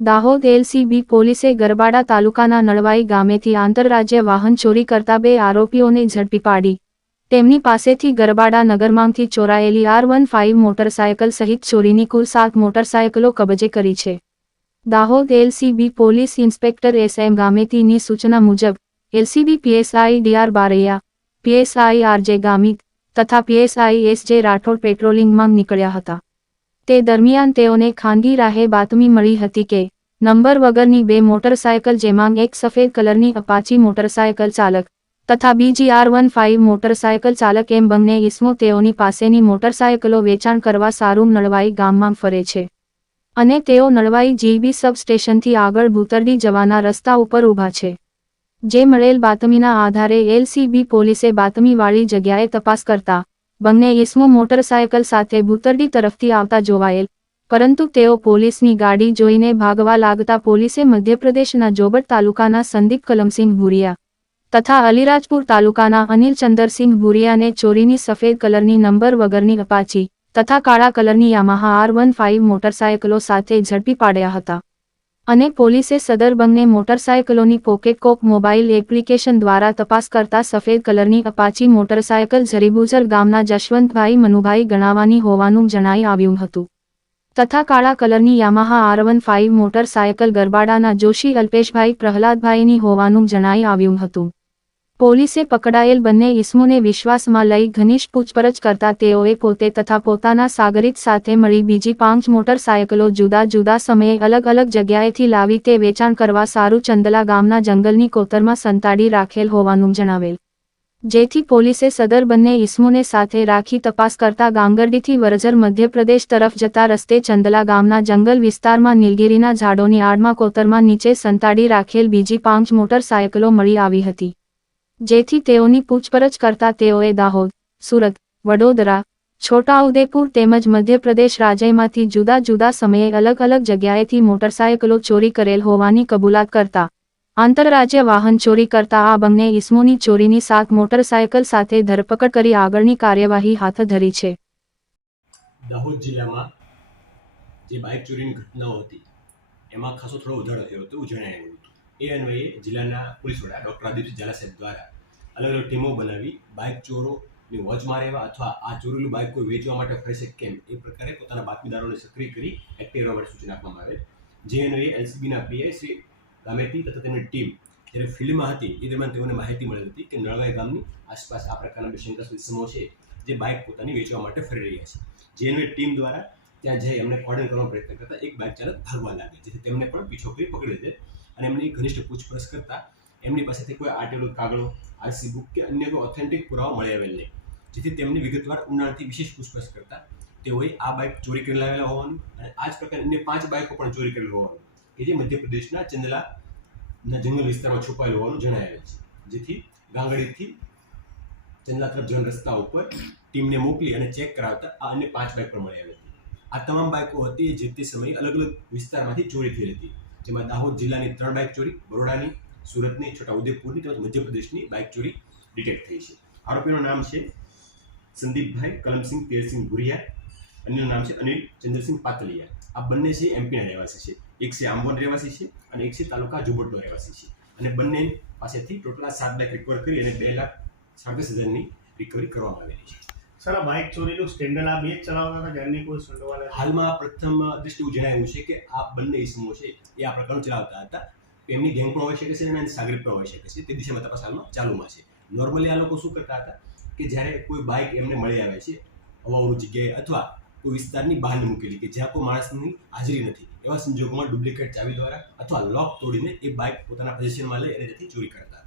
Dahod LCB પોલીસે ગરબાડા તાલુકાના નળવાઈ ગામેથી આંતરરાજ્ય વાહન ચોરી કરતા બે આરોપીઓને ઝડપી પાડી. તેમની પાસેથી ગરબાડા નગરમાંથી ચોરાયેલી આર વન ફાઇવ મોટરસાયકલ સહિત ચોરીની કુલ સાત મોટરસાયકલો કબજે કરી છે. Dahod LCB police inspector S M ગામેતીની સૂચના મુજબ, LCB PSI DR Baraiya PSI RJ Gamit તથા પીએસઆઈ એસ રાઠોડ પેટ્રોલિંગમાં નીકળ્યા હતા. તે દરમિયાન તેઓને ખાનગી રાહે બાતમી મળી હતી કે, નંબર વગરની બે મોટરસાયકલ જેમાં એક સફેદ કલરની અપાચી મોટરસાયકલ ચાલક તથા બીજી આર વન ફાઇવ મોટરસાયકલ ચાલક એમ બંને ઈસમો તેઓની પાસેની મોટરસાયકલો વેચાણ કરવા સારું નળવાઈ ગામમાં ફરે છે. અને તેઓ નળવાઈ જીબી સબસ્ટેશનથી આગળ ભૂતરડી જવાના રસ્તા ઉપર ઊભા છે. જે મળેલ બાતમીના આધારે એલસીબી પોલીસે બાતમીવાળી જગ્યાએ તપાસ કરતા બંને ઇસમો મોટરસાયકલ સાથે ભૂતરડી તરફથી આવતા જોવાયેલ, પરંતુ તેઓ પોલીસની ગાડી જોઈને ભાગવા લાગતા પોલીસે મધ્યપ્રદેશના જોબટ તાલુકાના સંદીપ કલમસિંહ ભુરિયા તથા અલીરાજપુર તાલુકાના અનિલ ચંદરસિંહ ભુરિયાને ચોરીની સફેદ કલરની નંબર વગરની અપાચી તથા કાળા કલરની યામાહા આર વન ફાઇવ મોટરસાયકલો સાથે ઝડપી પાડ્યા હતા. અને પોલીસે સદર બંને મોટરસાયકલોની પોકેટ કોપ મોબાઈલ એપ્લિકેશન દ્વારા તપાસ કરતા સફેદ કલરની અપાચી મોટરસાયકલ જરીબુજર ગામના જશવંતભાઈ મનુભાઈ ગણાવાની હોવાનું જણાઈ આવ્યું હતું. તથા કાળા કલરની Yamaha R one five motorcycle ગરબાડાના Joshi Alpeshbhai પ્રહલાદભાઈની હોવાનું જણાઈ આવ્યું હતું. પોલીસે પકડાયેલ બંને ઇસમોને વિશ્વાસમાં લઈ ઘનિષ્ઠ પૂછપરછ કરતા તેઓએ પોતે તથા પોતાના સાગરિત સાથે મળી બીજી પાંચ મોટરસાયકલો જુદા જુદા સમયે અલગ અલગ જગ્યાએથી લાવી તે વેચાણ કરવા સારું ચંદલા ગામના જંગલની કોતરમાં સંતાડી રાખેલ હોવાનું જણાવેલ. જેથી પોલીસે સદર બંને ઇસમોને સાથે રાખી તપાસ કરતા ગાંગરડીથી વરજર મધ્યપ્રદેશ તરફ જતા રસ્તે ચંદલા ગામના જંગલ વિસ્તારમાં નીલગીરીના ઝાડોની આડમાં કોતરમાં નીચે સંતાડી રાખેલ બીજી પાંચ મોટરસાયકલો મળી આવી હતી. જેથી તેઓની પૂછપરછ કરતા તેઓએ દાહોદ, સુરત, વડોદરા, છોટાઉદેપુર તેમજ મધ્યપ્રદેશ રાજ્યમાંથી જુદા જુદા સમયે અલગ અલગ જગ્યાએથી મોટરસાયકલો ચોરી કરેલ હોવાની કબૂલાત કરતા, આંતરરાજ્ય વાહન ચોરી કરતા આ બંને ઇસમોની ચોરીની સાત મોટરસાયકલ સાથે ધરપકડ કરી આગળની કાર્યવાહી હાથ ધરી છે. દાહોદ જિલ્લામાં જે બાઇક ચોરીની ઘટનાઓ હતી, એમાં ખાસો થોડો વધારો થયો હતો આવ્યું હતું. એ અન્વયે જિલ્લાના પોલીસ વડા, ડૉક્ટર આદિત્ય ઝાલા દ્વારા અલગ અલગ ટીમો બનાવી, બાઇક ચોરોની વોચ રહેવા અથવા આ ચોરેલું બાઇક કોઈ વેચવા માટે ફરી કેમ? એ પ્રકારે પોતાના બાતમીદારોને સક્રિય કરી એક્ટિવ રહેવા માટે સૂચના આપવામાં આવે જે અન્વયે એલસીબીના પીઆઈ શ્રી ગામેતી તથા તેમની ટીમ જ્યારે ફિલ્ડમાં હતી, એ દરમિયાન તેઓને માહિતી મળી હતી કે નળવાઈ ગામની આસપાસ આ પ્રકારના બે શંકાસ્પદ ઇસમો છે જે બાઇક પોતાની વેચવા માટે ફરી રહ્યા છે. જે અન્વયે ટીમ દ્વારા ત્યાં જઈ એમને કોર્ડન કરવાનો પ્રયત્ન કરતા એક બાઇક ચાલક ભાગવા લાગે જેથી તેમને પણ પીછો કરી પકડી લીધે અને એમની ઘનિષ્ઠ પૂછપરછ કરતા એમની પાસેથી કોઈ આર્ટેલો કાગળો, આરસી બુક કે અન્ય કોઈ ઓથેન્ટિક પુરાવા મળી આવેલ નહીં. જેથી તેમની વિગતવાર ઊંડાણથી વિશેષ પૂછપરછ કરતા તેઓએ આ બાઇક ચોરી કરી લાવેલા હોવાનું અને આ જ પ્રકારની અન્ય પાંચ બાઇકો પણ ચોરી કરેલી હોવાનું કે જે મધ્યપ્રદેશના ચંદલાના જંગલ વિસ્તારમાં છુપાયેલું હોવાનું જણાવેલ છે. જેથી ગાંગડીથી ચંદલા તરફ જન રસ્તા ઉપર ટીમને મોકલી અને ચેક કરાવતા આ અન્ય પાંચ બાઇક પણ મળી આવી હતી. આ તમામ બાઇકો હતી જે તે સમયે અલગ અલગ વિસ્તારમાંથી ચોરી થઈ હતી. જેમાં દાહોદ જિલ્લાની ત્રણ બાઇક ચોરી, બરોડાની, સુરતની, છોટાઉદેપુરની તેમજ મધ્યપ્રદેશની બાઇક ચોરી ડિટેક્ટ થઈ છે. આરોપીનું નામ છે સંદીપભાઈ કલમસિંહ તેરસિંહ ભુરિયા, અન્યનું નામ છે અનિલ ચંદ્રસિંહ પાતલિયા. આ બંને છે એમપીના રહેવાસી છે. એક છે આંબોન રહેવાસી છે અને એક છે તાલુકા ઝુંબટનો રહેવાસી છે. અને બંને પાસેથી ટોટલ સાત બાઇક રિકવર કરી અને બે લાખ સાડત્રીસ હજારની રિકવરી કરવામાં આવેલી છે. સર બાઇક ચોરીનું સ્કેન્ડલ આ બે જ ચલાવતા હતા, ઘરની કોઈ સંડોવાલા હાલમાં પ્રથમ દ્રષ્ટિ એવું છે કે આ બંને ઇસમો છે એ આ પ્રકરણ ચલાવતા હતા. એમની ગેંગ પણ હોઈ શકે છે અને સાગરીત પણ હોઈ શકે છે. તે દિશામાં તપાસ હાલમાં ચાલુમાં છે. નોર્મલી આ લોકો શું કરતા હતા કે જ્યારે કોઈ બાઇક એમને મળી આવે છે, અવાવરું જગ્યાએ અથવા કોઈ વિસ્તારની બહાર મૂકેલી કે જ્યાં કોઈ માણસની હાજરી નથી, એવા સંજોગોમાં ડુપ્લિકેટ ચાવી દ્વારા અથવા લોક તોડીને એ બાઇક પોતાના પોઝિશનમાં લઈ અને તેથી ચોરી કરતા હતા.